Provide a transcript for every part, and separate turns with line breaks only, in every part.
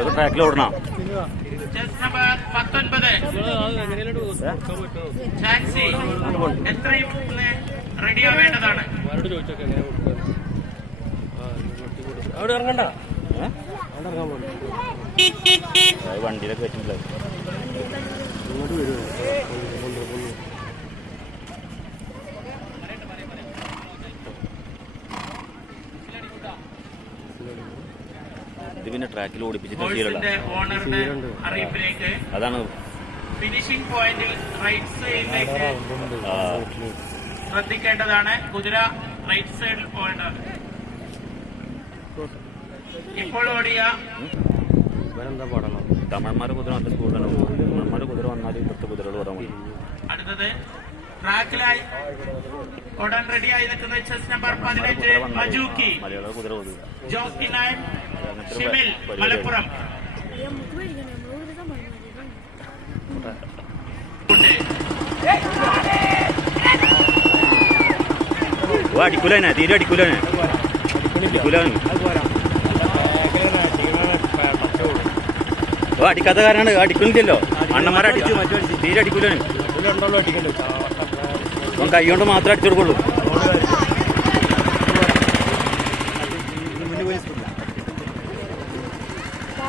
ഇതൊക്കെ ട്രാക്കിൽ ഓടണം.
ചെസ് നമ്പർ പത്തൊൻപത് ഝാൻസി എത്രയും റെഡി ആവേണ്ടതാണ്
അവിടെ ഇറങ്ങണ്ട
വണ്ടിയിലൊക്കെ വെച്ചിട്ടില്ല ഇത് പിന്നെ ട്രാക്കിൽ ഓടിപ്പിച്ചിട്ട് അതാണ്
ഫിനിഷിംഗ് പോയിന്റിൽ റൈറ്റ് സൈഡിലേക്ക് ശ്രദ്ധിക്കേണ്ടതാണ് കുതിര റൈറ്റ് സൈഡിൽ പോയിന്റ് ഇപ്പോൾ ഓടിയ
ഇവരെന്താ പാടണം?
തമിഴന്മാരെ കുതിര നല്ല സ്കൂളിലാണ് തമിഴന്മാരെ കുതിര വന്നാൽ ഇവിടുത്തെ കുതിരകൾ വരാൻ
അടുത്തത് ട്രാക്കിലായി ഉടൻ റെഡിയായി നിൽക്കുന്ന ചെസ് നമ്പർ പതിനഞ്ച് മജൂക്കി.
മലയാള കുതിര ജോസ്കി
ജോക്കി సివిల్ తీరు అడికులేనా అడి
కథ కారణం అడికులు తెల్లో అన్న మరి అడిచి తీరు అడికులేను ఇంకా ఇవ్వడం మాత్రం అడిచి
చూడకూడదు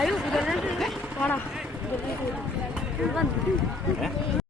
아유, 이거 해줄래? 봐라. 이거 해줄래? 네?